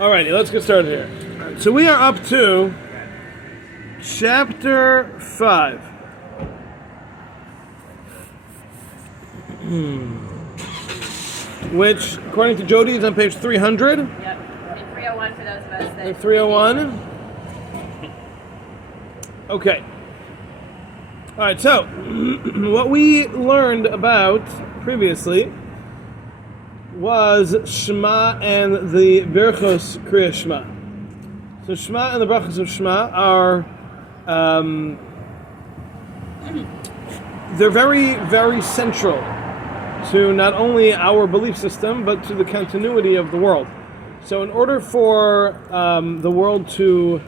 Alrighty, let's get started here. So we are up to chapter 5. Which, according to Jody, is on page 300. Yep, and 301 for those of us that... 301. Okay. Alright, so, what we learned about previously was Shema and the Berachos Kriya Shema. So Shema and the Berachos of Shema are, they're very, very central to not only our belief system, but to the continuity of the world. So in order for the world to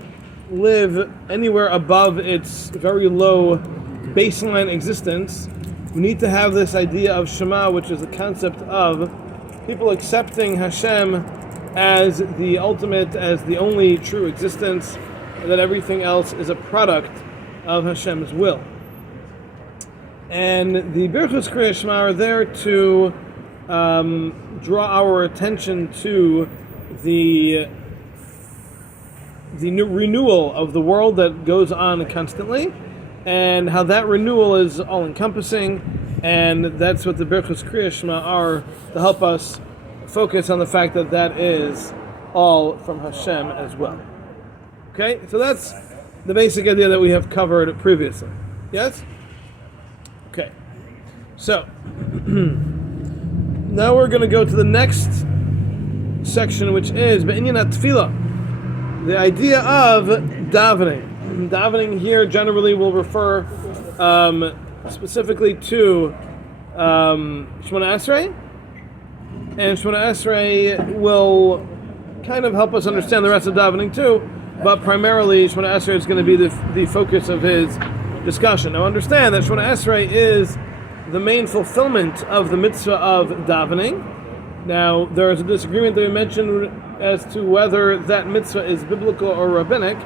live anywhere above its very low baseline existence, we need to have this idea of Shema, which is the concept of people accepting Hashem as the ultimate, as the only true existence, and that everything else is a product of Hashem's will. And the Berachos Kriya Shema are there to draw our attention to the new renewal of the world that goes on constantly, and how that renewal is all-encompassing, and that's what the Derech Hashem are, to help us focus on the fact that that is all from Hashem as well. Okay, so that's the basic idea that we have covered previously. Yes? Okay. So, now we're going to go to the next section, which is Be'inyan Tefillah, the idea of davening. Davening here generally will refer specifically to Shemona Esrei, and Shemona Esrei will kind of help us understand the rest of davening too, but primarily Shemona Esrei is going to be the focus of his discussion. Now understand that Shemona Esrei is the main fulfillment of the mitzvah of davening. Now there is a disagreement that we mentioned as to whether that mitzvah is biblical or rabbinic,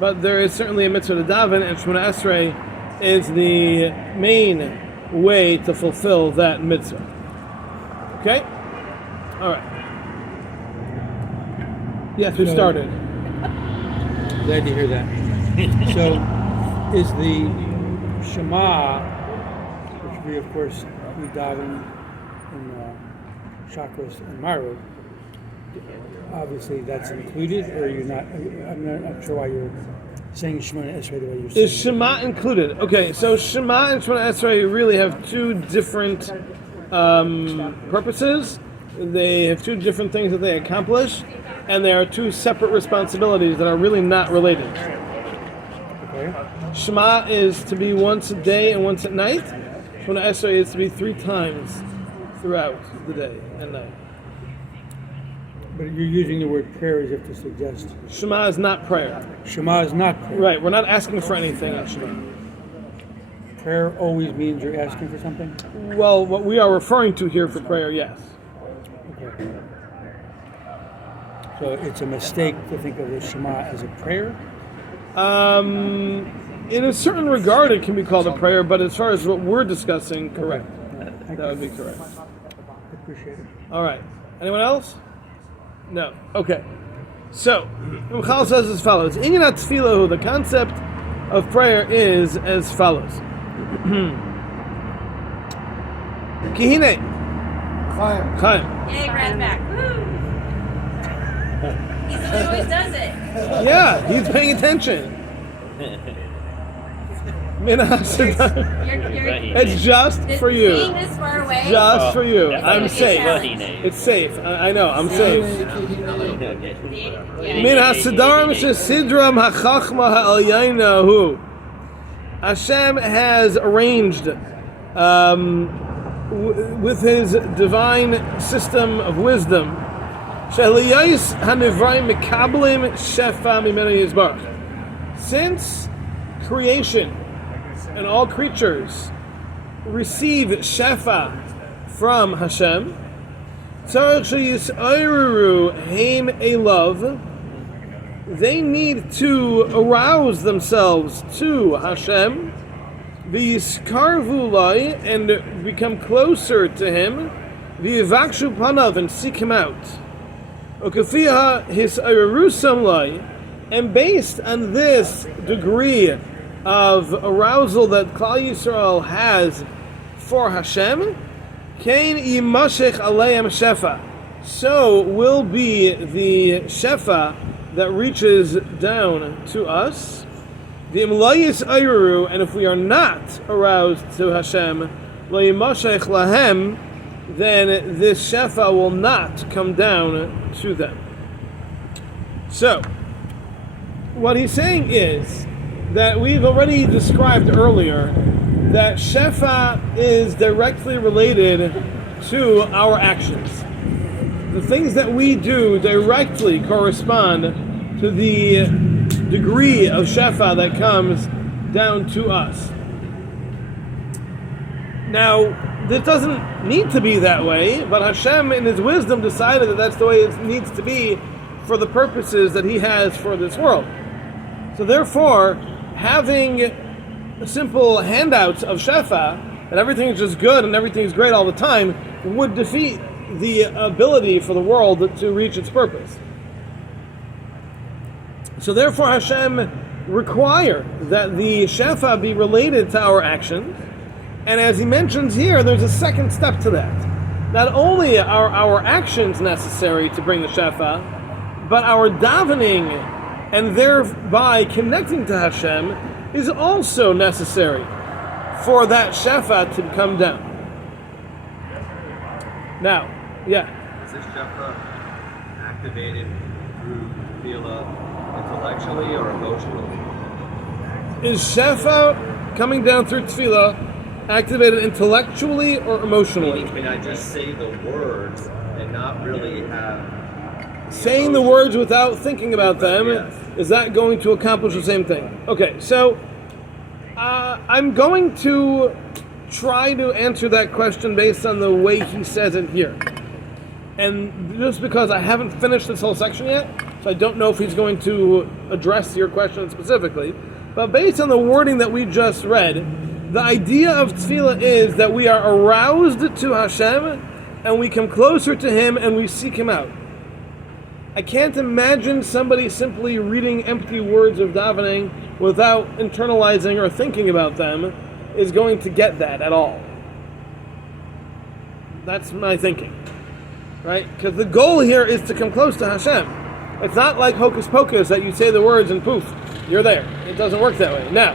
but there is certainly a mitzvah to daven, and Shemona Esrei is the main way to fulfill that mitzvah. Okay? All right. Yes, we started. Glad to hear that. So, is the Shema, which we of course we daven in chakras and Maru, obviously that's included, or you're not? I'm not sure why you're saying Shemona Esrei the way you're saying. Is Shema included? Okay, so Shema and Shemona Esrei really have two different purposes. They have two different things that they accomplish, and they are two separate responsibilities that are really not related. Okay. Shema is to be once a day and once at night. Shemona Esrei is to be 3 times throughout the day and night. But you're using the word prayer as if to suggest... Shema is not prayer. Shema is not prayer. Right, we're not asking for anything in Shema. Prayer always means you're asking for something? Well, what we are referring to here for prayer, yes. Okay. So it's a mistake to think of the Shema as a prayer? In a certain regard, it can be called a prayer, but as far as what we're discussing, correct. Okay. That would be correct. Appreciate it. All right. Anyone else? No. Okay. So, Michal says as follows. Inyan Tefillah, the concept of prayer is as follows. Kihine. Chaim. Yay, Brad back. Woo! He's the one who always does it. Yeah, he's paying attention. It's just for you. Being this far away. Just for you. I'm safe. It's It's safe. I know. I'm safe. Min hasidarim shesidram hachachma ha'elyainahu. Hashem has arranged with His divine system of wisdom. Sheliyais hanivraim mikablim shefa mimenu yizbarach. Since creation and all creatures receive shefa from Hashem, they need to arouse themselves to Hashem, and become closer to Him, and seek Him out. Ukafiha his samlai, and based on this degree of arousal that Klal Yisrael has for Hashem, Kain yimashech aleim shefa. So will be the shefa that reaches down to us. The imlayis ayru, and if we are not aroused to Hashem, lo yimashech lahem, then this shefa will not come down to them. So, what he's saying is that we've already described earlier that shefa is directly related to our actions. The things that we do directly correspond to the degree of shefa that comes down to us. Now, this doesn't need to be that way, but Hashem in His wisdom decided that that's the way it needs to be for the purposes that He has for this world. So therefore, having simple handouts of shefa, and everything is just good and everything is great all the time, would defeat the ability for the world to reach its purpose. So therefore Hashem required that the shefa be related to our actions, and as he mentions here, there's a second step to that. Not only are our actions necessary to bring the shefa, but our davening and thereby connecting to Hashem is also necessary for that shefa to come down. Now, yeah. Is this shefa activated through tefillah intellectually or emotionally? Is shefa coming down through tefillah activated intellectually or emotionally? Meaning, can I just say the words and not really have... Saying the words without thinking about them, yes. Is that going to accomplish the same thing? Okay, so I'm going to try to answer that question based on the way he says it here. And just because I haven't finished this whole section yet, so I don't know if he's going to address your question specifically, but based on the wording that we just read, the idea of tefillah is that we are aroused to Hashem and we come closer to Him and we seek Him out. I can't imagine somebody simply reading empty words of davening without internalizing or thinking about them is going to get that at all. That's my thinking, right? Because the goal here is to come close to Hashem. It's not like hocus pocus that you say the words and poof, you're there. It doesn't work that way. Now,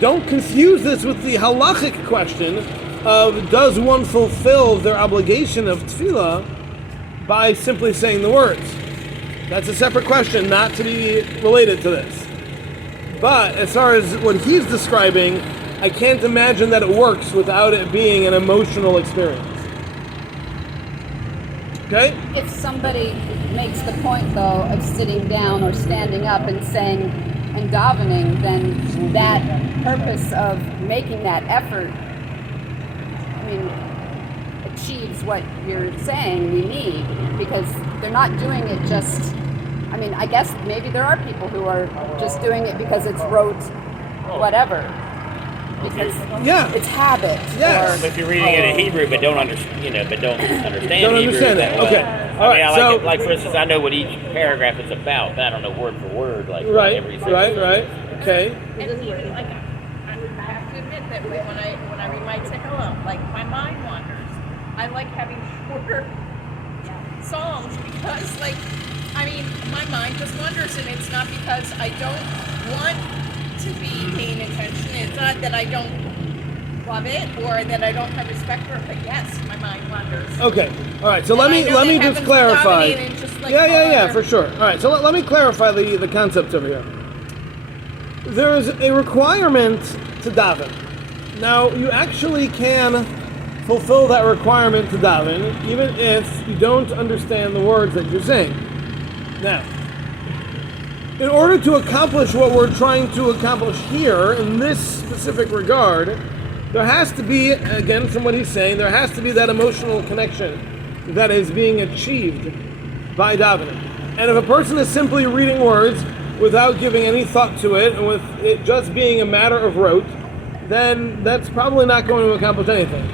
don't confuse this with the halachic question of does one fulfill their obligation of tefillah by simply saying the words. That's a separate question, not to be related to this. But as far as what he's describing, I can't imagine that it works without it being an emotional experience. Okay? If somebody makes the point, though, of sitting down or standing up and saying and davening, then that purpose of making that effort, I mean, achieves what you're saying we need, because they're not doing it just, I mean, I guess maybe there are people who are just doing it because it's rote, whatever, because it's habit. Yes. Or if you're reading it in Hebrew but don't understand Hebrew Don't that understand it. well. Okay. All right. I like for instance, I know what each paragraph is about, but I don't know word for word, like every sentence. Right. Okay. And even like I have to admit that when I read my Tehillim, like my mind wanders. I like having shorter songs because, like, I mean, my mind just wanders, and it's not because I don't want to be paying attention. It's not that I don't love it or that I don't have respect for it, but yes, my mind wanders. Okay. All right. So And let me just clarify. Just, like, Yeah, for sure. All right. So let me clarify the concept over here. There is a requirement to daven. Now, you actually can fulfill that requirement to daven, even if you don't understand the words that you're saying. Now, in order to accomplish what we're trying to accomplish here, in this specific regard, there has to be, again from what he's saying, there has to be that emotional connection that is being achieved by davening. And if a person is simply reading words without giving any thought to it, and with it just being a matter of rote, then that's probably not going to accomplish anything.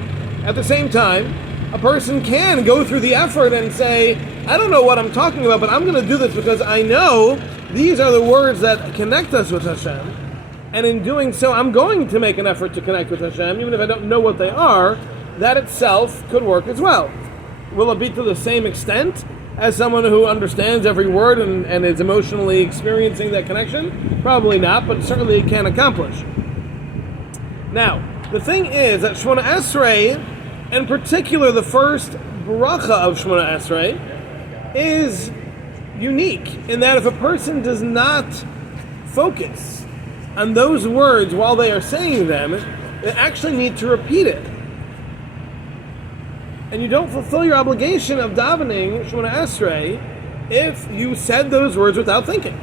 At the same time, a person can go through the effort and say, I don't know what I'm talking about, but I'm going to do this because I know these are the words that connect us with Hashem. And in doing so, I'm going to make an effort to connect with Hashem, even if I don't know what they are. That itself could work as well. Will it be to the same extent as someone who understands every word and is emotionally experiencing that connection? Probably not, but certainly it can accomplish. Now, the thing is that Shemona Esrei, in particular the first bracha of Shemona Esrei, is unique in that if a person does not focus on those words while they are saying them, they actually need to repeat it. And you don't fulfill your obligation of davening Shemona Esrei if you said those words without thinking,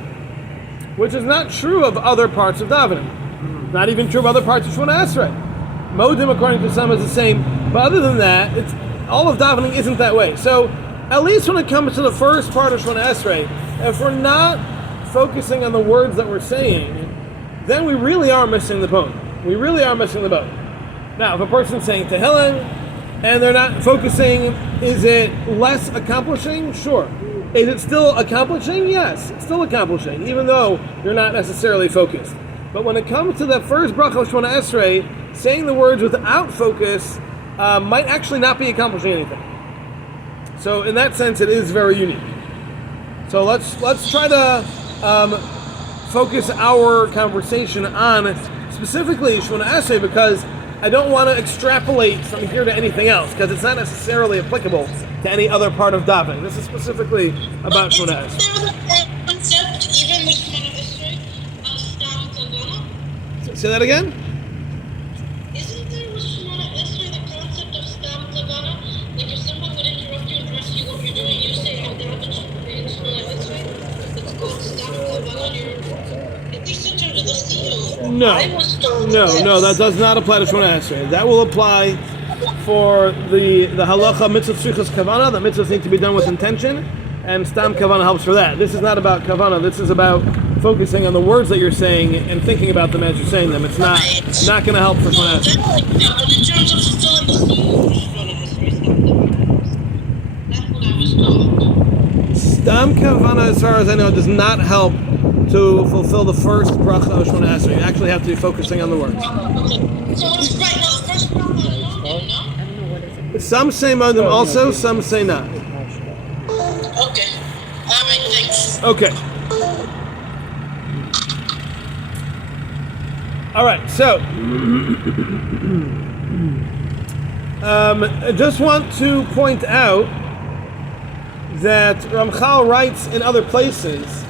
which is not true of other parts of davening. Not even true of other parts of Shemona Esrei. Modim, according to some, is the same, but other than that, all of davening isn't that way. So, at least when it comes to the first part of Shemona Esrei, if we're not focusing on the words that we're saying, then we really are missing the point. We really are missing the boat. Now, if a person's saying Tehillim, and they're not focusing, is it less accomplishing? Sure. Is it still accomplishing? Yes, it's still accomplishing, even though you're not necessarily focused. But when it comes to the first bracha of Shemona Esrei, saying the words without focus might actually not be accomplishing anything. So in that sense, it is very unique. So let's try to focus our conversation on specifically Shemona Esrei, because I don't want to extrapolate from here to anything else, because it's not necessarily applicable to any other part of davening. This is specifically about Shemona Esrei. Concept, even with Shemona Esrei, of Stam Kavana? Say that again? Isn't there with Shemona Esrei the concept of Stam Kavana? Like if someone would interrupt you and ask you what you're doing, you say, I'm davening in Shemona Esrei. It's called Stam Kavana. At least in terms of the seal. No, I was told that does not apply to Shemona Esrei. That will apply for the halacha mitzvah tzrichas kavana. The mitzvahs need to be done with intention, and stam kavana helps for that. This is not about kavana. This is about focusing on the words that you're saying and thinking about them as you're saying them. It's not going to help for Shemona Esrei. But in terms of fulfilling the seal for Shemona Esrei, that's what I was told. Stam kavana, as far as I know, does not help to fulfill the first bracha of Shemona Esrei. You actually have to be focusing on the words. So it's right now, the first bracha alone, no? Some say modim also, some say not. Okay. Alright, thanks. Okay. All right, so I just want to point out that Ramchal writes in other places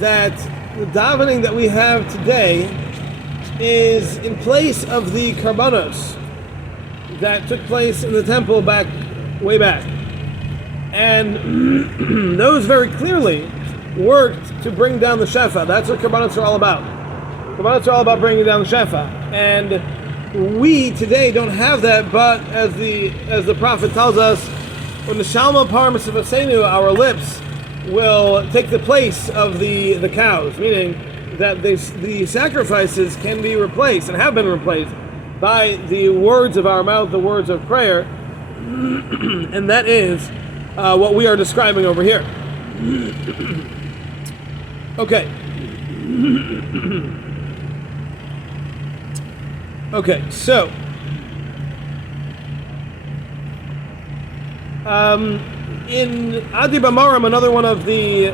that the davening that we have today is in place of the karbanos that took place in the temple way back. And those very clearly worked to bring down the shefa. That's what karbanos are all about. Karbanos are all about bringing down the shefa. And we today don't have that, but as the prophet tells us, when the shalma parmasavasenu, our lips, will take the place of the cows, meaning that the sacrifices can be replaced and have been replaced by the words of our mouth, the words of prayer, and that is what we are describing over here. Okay. Okay, so in Adi Bamaram, another one of the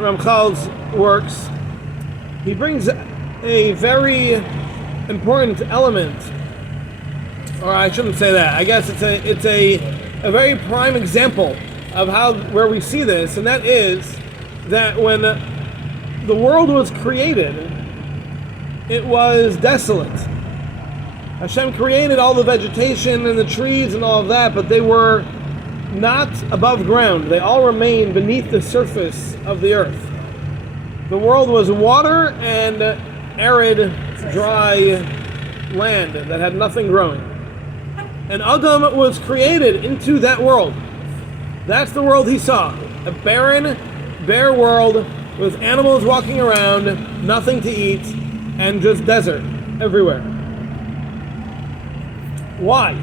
Ramchal's works, he brings a very important element, or I shouldn't say that. I guess it's a very prime example of where we see this, and that is that when the world was created, it was desolate. Hashem created all the vegetation and the trees and all of that, but they were not above ground. They all remained beneath the surface of the earth. The world was water and arid, dry land that had nothing growing. And Adam was created into that world. That's the world he saw. A barren, bare world with animals walking around, nothing to eat, and just desert everywhere. Why?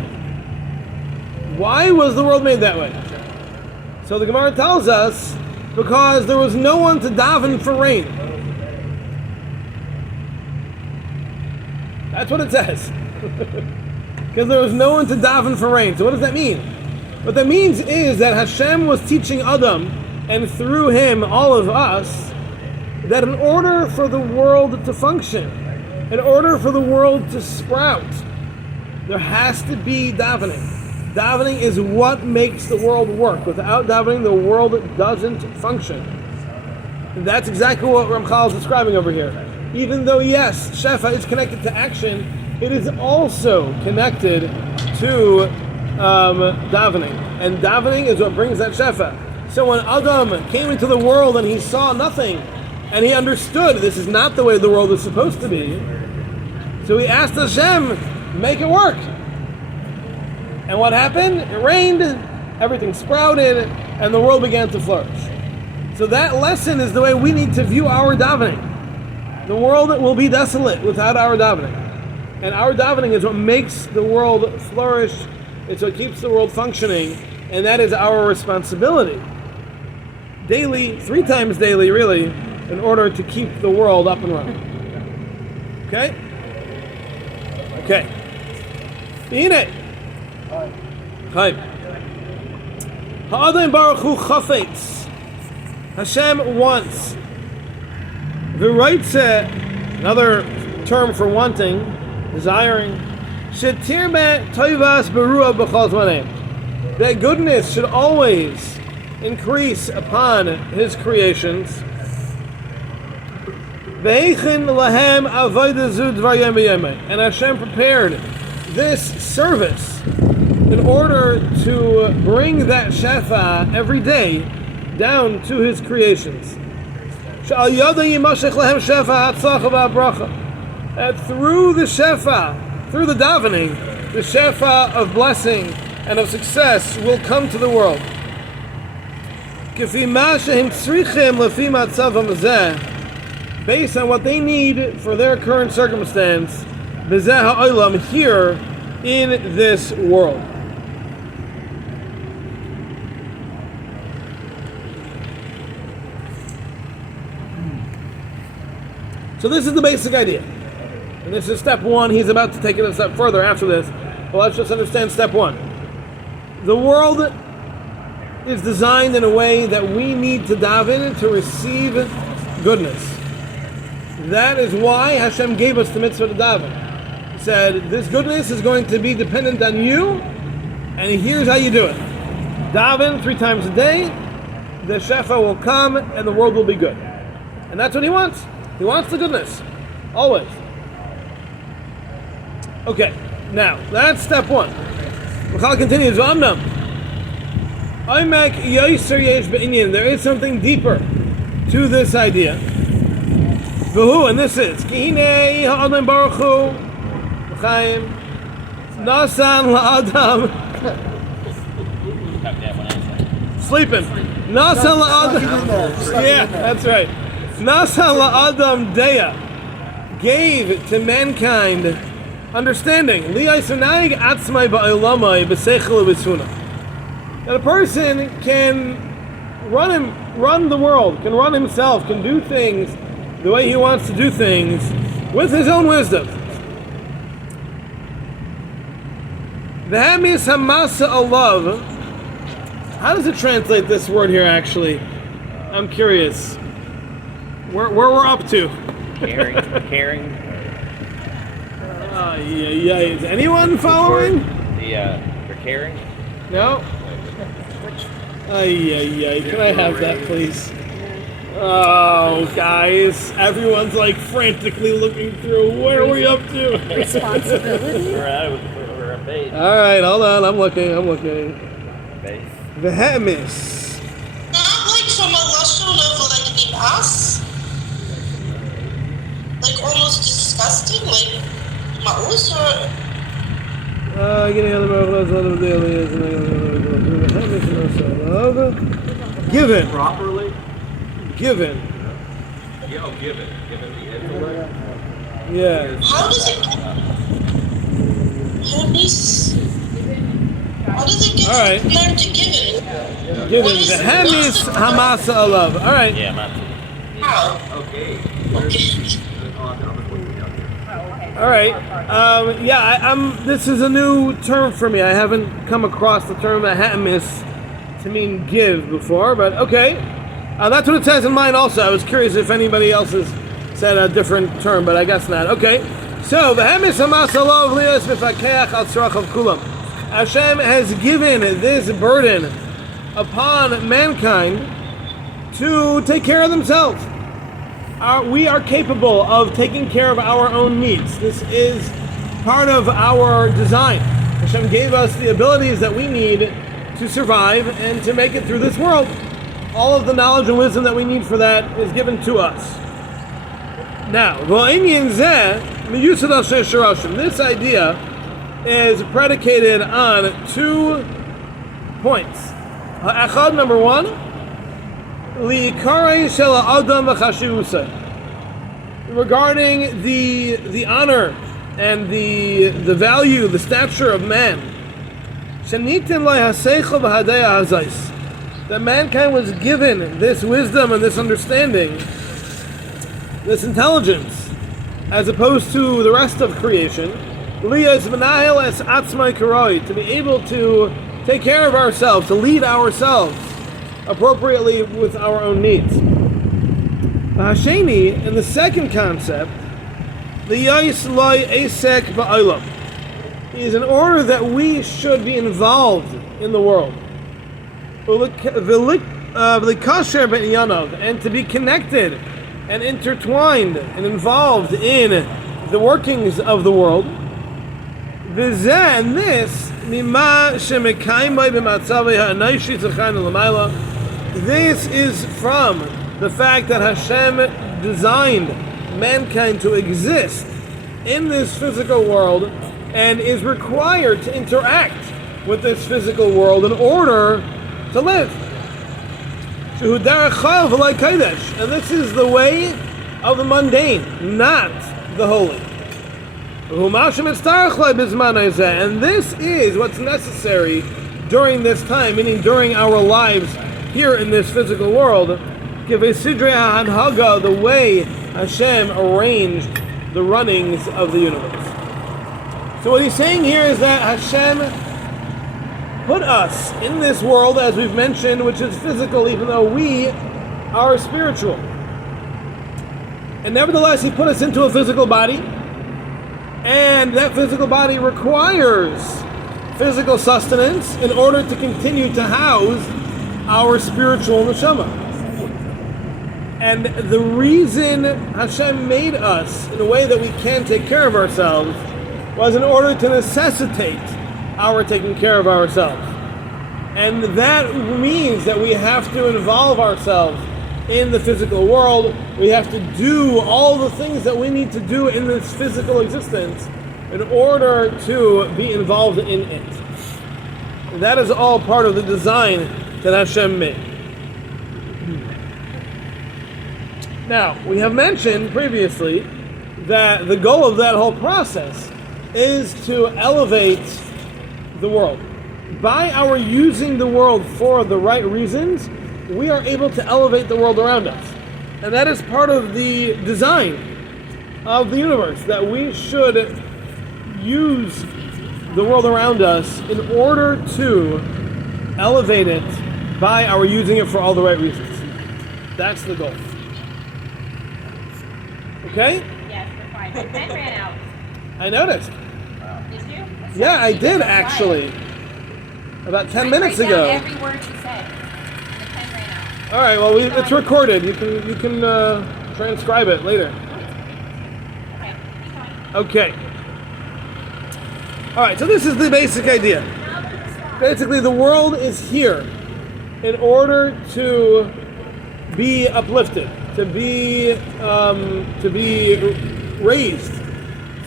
Why was the world made that way? So the Gemara tells us, because there was no one to daven for rain. That's what it says. Because there was no one to daven for rain. So what does that mean? What that means is that Hashem was teaching Adam, and through him, all of us, that in order for the world to function, in order for the world to sprout, there has to be davening. Davening is what makes the world work. Without davening, the world doesn't function. And that's exactly what Ramchal is describing over here. Even though, yes, Shefa is connected to action, it is also connected to davening. And davening is what brings that Shefa. So when Adam came into the world and he saw nothing, and he understood this is not the way the world is supposed to be, so he asked Hashem, make it work. And what happened? It rained, everything sprouted, and the world began to flourish. So that lesson is the way we need to view our davening. The world will be desolate without our davening. And our davening is what makes the world flourish. It's what keeps the world functioning. And that is our responsibility. Daily, 3 times daily, really, in order to keep the world up and running. Okay? Okay. Hine. Hi. Ha'adam baruch hu chafetz. Hashem wants. V'roitze, another term for wanting, desiring. Shetirme toivas berua b'chol zmanim. That goodness should always increase upon His creations. Ve'echin lahem avodah zu dvar yom b'yomei. And Hashem prepared this service in order to bring that shefa every day down to His creations. That through the shefa, through the davening, the shefa of blessing and of success will come to the world. Based on what they need for their current circumstance, here in this world. So this is the basic idea. And this is step 1. He's about to take it a step further after this. But let's just understand step 1. The world is designed in a way that we need to daven to receive goodness. That is why Hashem gave us the mitzvah to daven. He said, this goodness is going to be dependent on you, and here's how you do it. Daven 3 times a day, the shefa will come, and the world will be good. And that's what He wants. He wants the goodness. Always. Okay, now, that's step 1. Michal continues, there is something deeper to this idea. And this is Nasan la'adam sleeping. Nasan la'adam. Yeah, that's right. Nasan la'adam deya gave to mankind understanding. That a person can run the world, can run himself, can do things the way he wants to do things with his own wisdom. V'hamis hamasa alav. How does it translate this word here? Actually, I'm curious. Where we're up to? Caring. Yeah. Is anyone following? For caring. No. Can I have that, please? Oh, guys, everyone's like frantically looking through. Where are we up to? Responsibility. We're a base. All right, hold on. I'm looking. Base. Vehemis. Not like from a lashon of like the us, like almost disgusting, like ma'us or. Given. Properly? Given. Given the intellect. Yeah. How does it? Hermes. How does it get All right. from there to given? Given What is the Hamis Hamasa Alav. All right. Yeah, man. How? Okay. Okay. All right. I'm. This is a new term for me. I haven't come across the term Hamis to mean give before, but okay. That's what it says in mine also. I was curious if anybody else has said a different term, but I guess not. Okay. So, V'hemis ha'masalo v'lias v'fakeach al tzrachav kulam. Hashem has given this burden upon mankind to take care of themselves. We are capable of taking care of our own needs. This is part of our design. Hashem gave us the abilities that we need to survive and to make it through this world. All of the knowledge and wisdom that we need for that is given to us. Now, this idea is predicated on 2 points. Number 1, regarding the honor and the value, the stature of man. That mankind was given this wisdom and this understanding, this intelligence, as opposed to the rest of creation, to be able to take care of ourselves, to lead ourselves appropriately with our own needs. And the second concept, is in order that we should be involved in the world, and to be connected and intertwined and involved in the workings of the world. And this is from the fact that Hashem designed mankind to exist in this physical world and is required to interact with this physical world in order to live. And this is the way of the mundane, not the holy. And this is what's necessary during this time, meaning during our lives here in this physical world. The way Hashem arranged the runnings of the universe. So what he's saying here is that Hashem put us in this world, as we've mentioned, which is physical, even though we are spiritual. And nevertheless, he put us into a physical body, and that physical body requires physical sustenance in order to continue to house our spiritual neshama. And the reason Hashem made us in a way that we can take care of ourselves was in order to necessitate our taking care of ourselves. And that means that we have to involve ourselves in the physical world. We have to do all the things that we need to do in this physical existence in order to be involved in it. And that is all part of the design that Hashem made. Now, we have mentioned previously that the goal of that whole process is to elevate the world. By our using the world for the right reasons, we are able to elevate the world around us. And that is part of the design of the universe, that we should use the world around us in order to elevate it by our using it for all the right reasons. That's the goal. Okay? Yes, we're fine. The pen ran out. I noticed. Did you? Yeah, I did actually. About 10 minutes ago. Every word you said. The pen ran out. All right. Well, it's recorded. You can transcribe it later. Okay, keep going. Okay. All right. So this is the basic idea. Basically, the world is here in order to be uplifted, to be raised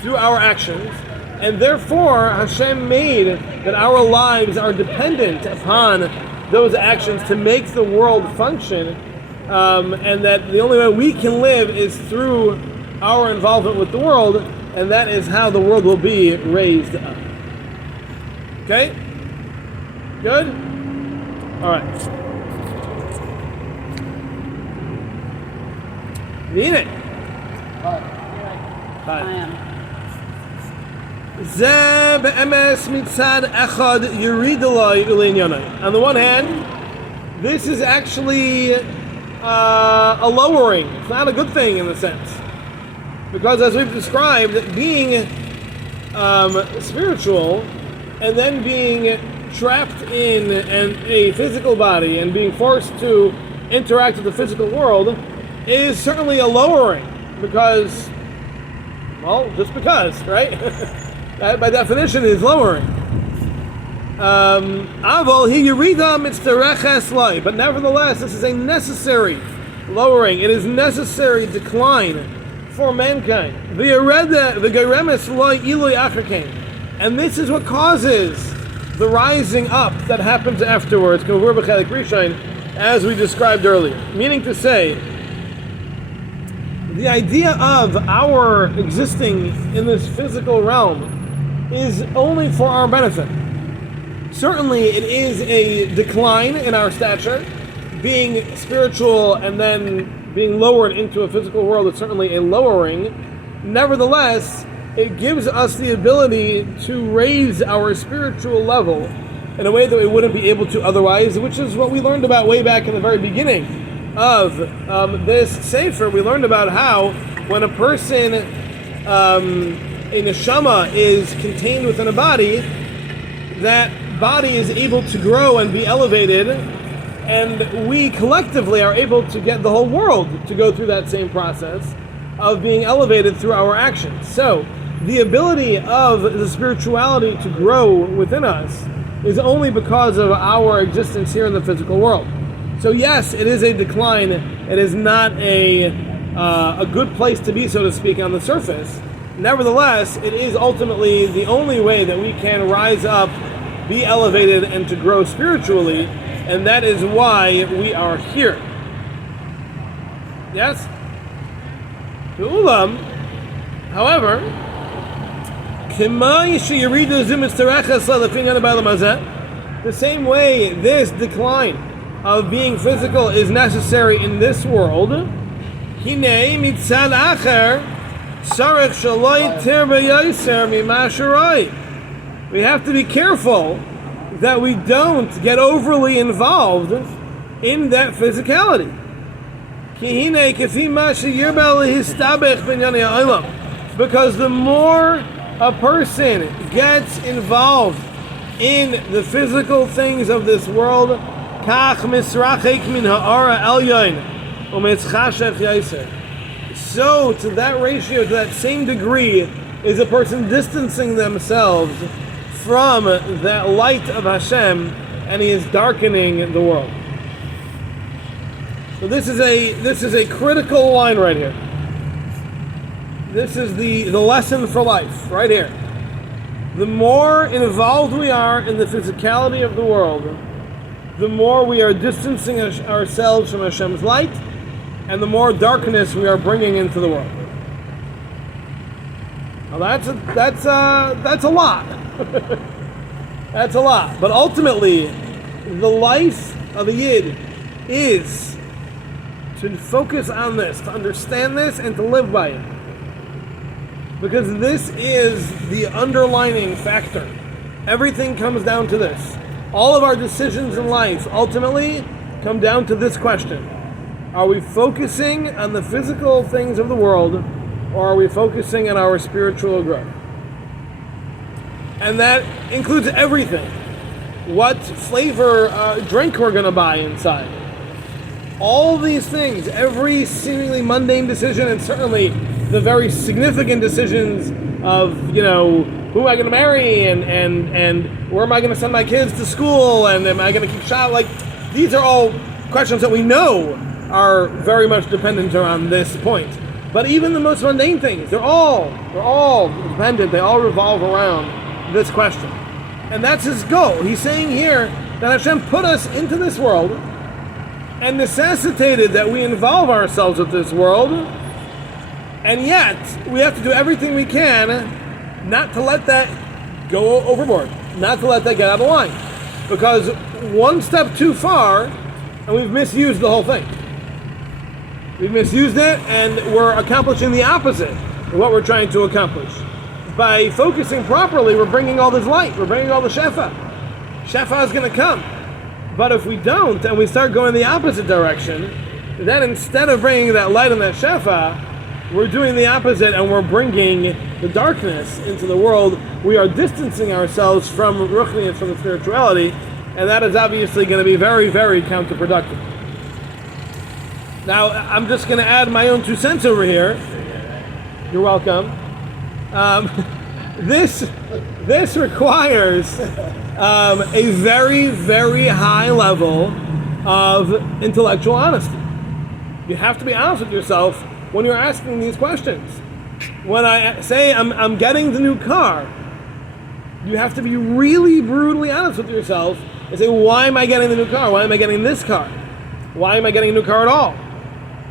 through our actions. And therefore, Hashem made that our lives are dependent upon those actions to make the world function, and that the only way we can live is through our involvement with the world, and that is how the world will be raised up. Okay? Good? All right. Mean it. I am. Zeb emes mitzad echad yuridalai ulinyanai. On the one hand, this is actually a lowering. It's not a good thing in a sense. Because as we've described, being spiritual and then being trapped in a physical body and being forced to interact with the physical world is certainly a lowering. Because, well, just because, right? That by definition is lowering. Aval hi yerida mitzderech haslai. But nevertheless, this is a necessary lowering. It is necessary decline for mankind. And this is what causes the rising up that happens afterwards, as we described earlier. Meaning to say, the idea of our existing in this physical realm is only for our benefit. Certainly it is a decline in our stature. Being spiritual and then being lowered into a physical world is certainly a lowering. Nevertheless, it gives us the ability to raise our spiritual level in a way that we wouldn't be able to otherwise, which is what we learned about way back in the very beginning of this Sefer. We learned about how when a person, a neshama, is contained within a body, that body is able to grow and be elevated, and we collectively are able to get the whole world to go through that same process of being elevated through our actions. So, the ability of the spirituality to grow within us is only because of our existence here in the physical world. So yes, it is a decline. It is not a good place to be, so to speak, on the surface. Nevertheless, it is ultimately the only way that we can rise up, be elevated, and to grow spiritually, and that is why we are here. Yes? Ulam, however, the same way this decline of being physical is necessary in this world, we have to be careful that we don't get overly involved in that physicality. Because the more a person gets involved in the physical things of this world, so to that ratio, to that same degree, is a person distancing themselves from that light of Hashem, and he is darkening the world. So this is a critical line right here. This is the lesson for life, right here. The more involved we are in the physicality of the world, the more we are distancing ourselves from Hashem's light, and the more darkness we are bringing into the world. Now that's a lot. That's a lot. But ultimately, the life of a Yid is to focus on this, to understand this, and to live by it. Because this is the underlining factor. Everything comes down to this. All of our decisions in life ultimately come down to this question. Are we focusing on the physical things of the world, or are we focusing on our spiritual growth? And that includes everything. What flavor drink we're going to buy inside. All these things, every seemingly mundane decision, and certainly the very significant decisions of, who am I going to marry, and where am I going to send my kids to school, and am I going to keep shop? Like, these are all questions that we know are very much dependent on this point. But even the most mundane things, they're all dependent. They all revolve around this question. And that's his goal. He's saying here that Hashem put us into this world and necessitated that we involve ourselves with this world, and yet we have to do everything we can not to let that go overboard, not to let that get out of line. Because one step too far, and we've misused the whole thing. We've misused it, and we're accomplishing the opposite of what we're trying to accomplish. By focusing properly, we're bringing all this light, we're bringing all the shefa. Shefa is going to come. But if we don't, and we start going the opposite direction, then instead of bringing that light and that shefa, we're doing the opposite, and we're bringing the darkness into the world. We are distancing ourselves from ruchnius, from the spirituality, and that is obviously going to be very, very counterproductive. Now, I'm just going to add my own 2 cents over here. You're welcome. This requires a very, very high level of intellectual honesty. You have to be honest with yourself when you're asking these questions. When I say I'm getting the new car, you have to be really brutally honest with yourself and say, why am I getting the new car? Why am I getting this car? Why am I getting a new car at all?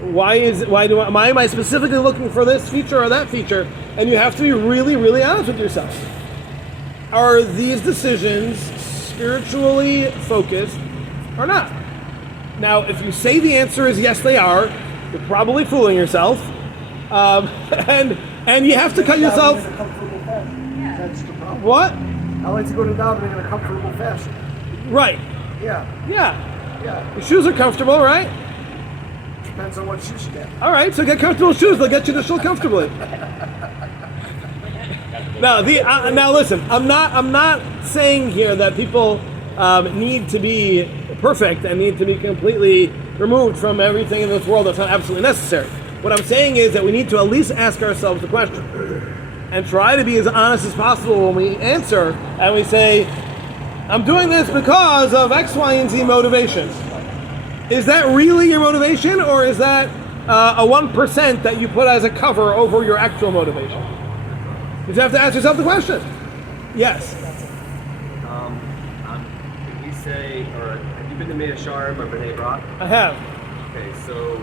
Why am I specifically looking for this feature or that feature? And you have to be really, really honest with yourself. Are these decisions spiritually focused or not? Now, if you say the answer is yes, they are, you're probably fooling yourself. And you have to cut yourself. That's the problem. What? I like to go to davening in a comfortable fashion. Right. Yeah, Yeah. yeah. Your shoes are comfortable, right? Depends on what shoes you get. All right, so get comfortable shoes. They'll get you to shul comfortably. Now listen. I'm not saying here that people need to be perfect and need to be completely removed from everything in this world. That's not absolutely necessary. What I'm saying is that we need to at least ask ourselves the question and try to be as honest as possible when we answer, and we say, I'm doing this because of X, Y, and Z motivation. Is that really your motivation, or is that a 1% that you put as a cover over your actual motivation? You just have to ask yourself the question. Yes. Can you say, or have you been to Mea Sharm or B'nai Brak? I have. Okay, so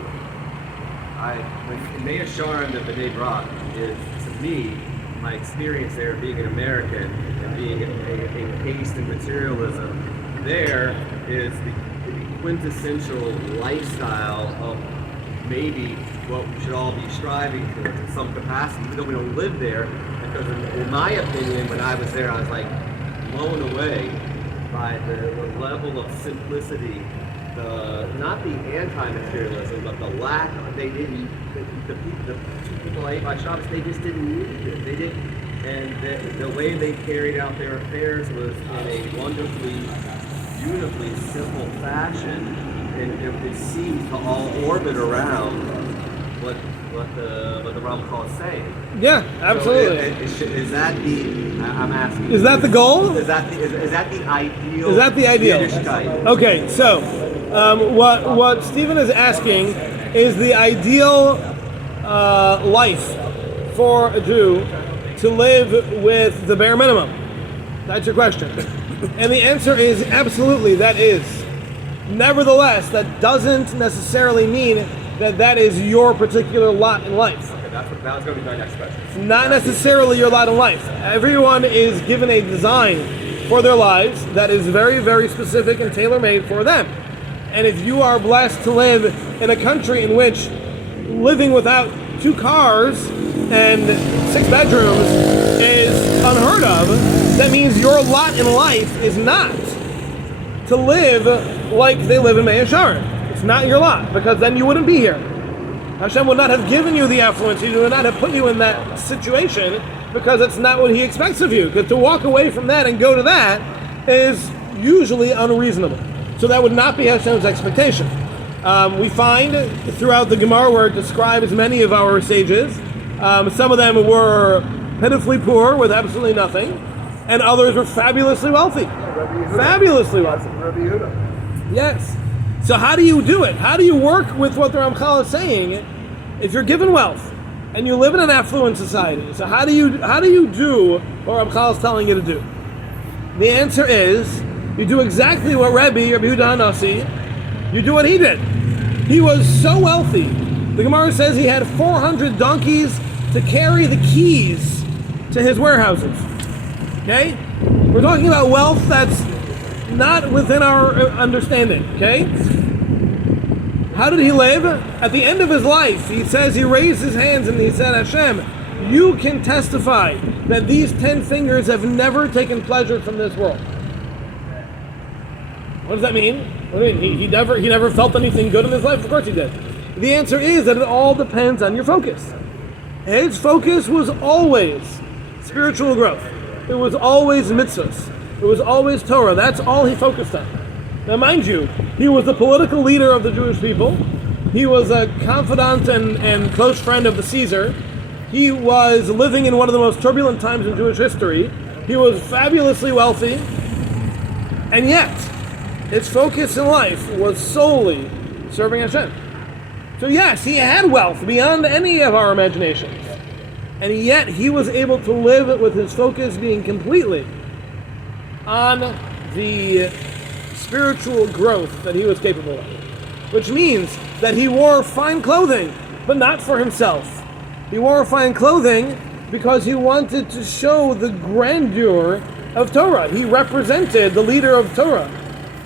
when Mea Sharm and B'nai Brak is, to me, my experience there being an American and being a taste in materialism, there is the quintessential lifestyle of maybe what we should all be striving for in some capacity, even though we don't live there. Because in my opinion, when I was there, I was like blown away by the level of simplicity, not the anti-materialism, but the lack. The two people I ate by Shabbos, they just didn't need it. They didn't, and the way they carried out their affairs was in a wonderfully, beautifully simple fashion, and it seems to all orbit around what the Ramchal is saying. Yeah, absolutely. So is that the? I'm asking. Is that the goal? Is that the ideal? Is that the ideal? Yiddishkeit? Okay, so what Stephen is asking is the ideal life for a Jew to live with the bare minimum. That's your question. And the answer is absolutely, that is. Nevertheless, that doesn't necessarily mean that is your particular lot in life. Okay, that was going to be my next question. It's not necessarily your lot in life. Everyone is given a design for their lives that is very, very specific and tailor-made for them. And if you are blessed to live in a country in which living without 2 cars and 6 bedrooms is unheard of, that means your lot in life is not to live like they live in Mea Sharm. It's not your lot, because then you wouldn't be here. Hashem would not have given you the affluence. He would not have put you in that situation, because it's not what He expects of you. Because to walk away from that and go to that is usually unreasonable. So that would not be Hashem's expectation. We find throughout the Gemara where it describes many of our sages, some of them were pitifully poor with absolutely nothing, and others were fabulously wealthy. Fabulously wealthy. Rabbi Yehuda. Yes. So how do you do it? How do you work with what the Ramchal is saying if you're given wealth and you live in an affluent society? So how do you do what Ramchal is telling you to do? The answer is you do exactly what Rabbi Yehuda Hanassi, you do what he did. He was so wealthy. The Gemara says he had 400 donkeys to carry the keys to his warehouses. Okay? We're talking about wealth that's not within our understanding, okay? How did he live? At the end of his life, he says he raised his hands and he said, Hashem, you can testify that these 10 fingers have never taken pleasure from this world. What does that mean? What do you mean? He never felt anything good in his life? Of course he did. The answer is that it all depends on your focus. His focus was always spiritual growth. It was always mitzvahs. It was always Torah. That's all he focused on. Now mind you, he was the political leader of the Jewish people. He was a confidant and close friend of the Caesar. He was living in one of the most turbulent times in Jewish history. He was fabulously wealthy. And yet, his focus in life was solely serving Hashem. So yes, he had wealth beyond any of our imaginations. And yet he was able to live with his focus being completely on the spiritual growth that he was capable of. Which means that he wore fine clothing, but not for himself. He wore fine clothing because he wanted to show the grandeur of Torah. He represented the leader of Torah.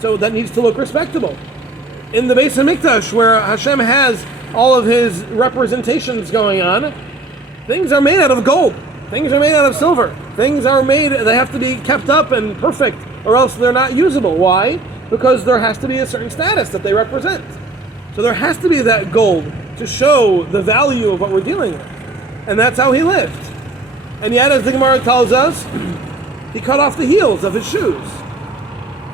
So that needs to look respectable. In the Beis HaMikdash, where Hashem has all of his representations going on, things are made out of gold. Things are made out of silver. Things are made, they have to be kept up and perfect, or else they're not usable. Why? Because there has to be a certain status that they represent. So there has to be that gold to show the value of what we're dealing with. And that's how he lived. And yet, as the Gemara tells us, he cut off the heels of his shoes.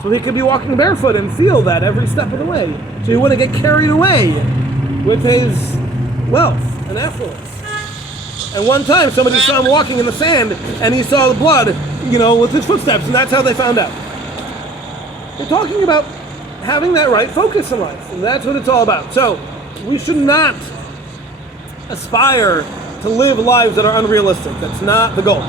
So he could be walking barefoot and feel that every step of the way. So he wouldn't get carried away with his wealth and affluence. And one time somebody saw him walking in the sand and he saw the blood, with his footsteps, and that's how they found out. We're talking about having that right focus in life, and that's what it's all about. So we should not aspire to live lives that are unrealistic. That's not the goal.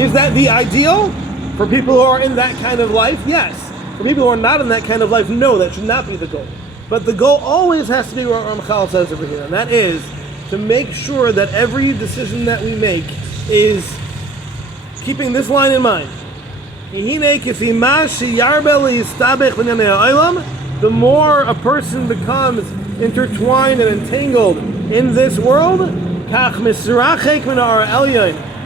Is that the ideal? For people who are in that kind of life, yes. For people who are not in that kind of life, no, that should not be the goal. But the goal always has to be what Ramchal says over here, and that is to make sure that every decision that we make is keeping this line in mind. The more a person becomes intertwined and entangled in this world,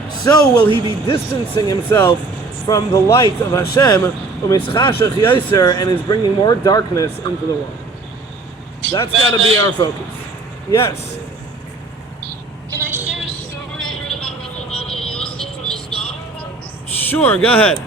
so will he be distancing himself from the light of Hashem, and is bringing more darkness into the world. That's got to be our focus. Yes. Can I share a story I heard about Rabbi Yosef from his daughter about this? Sure, go ahead.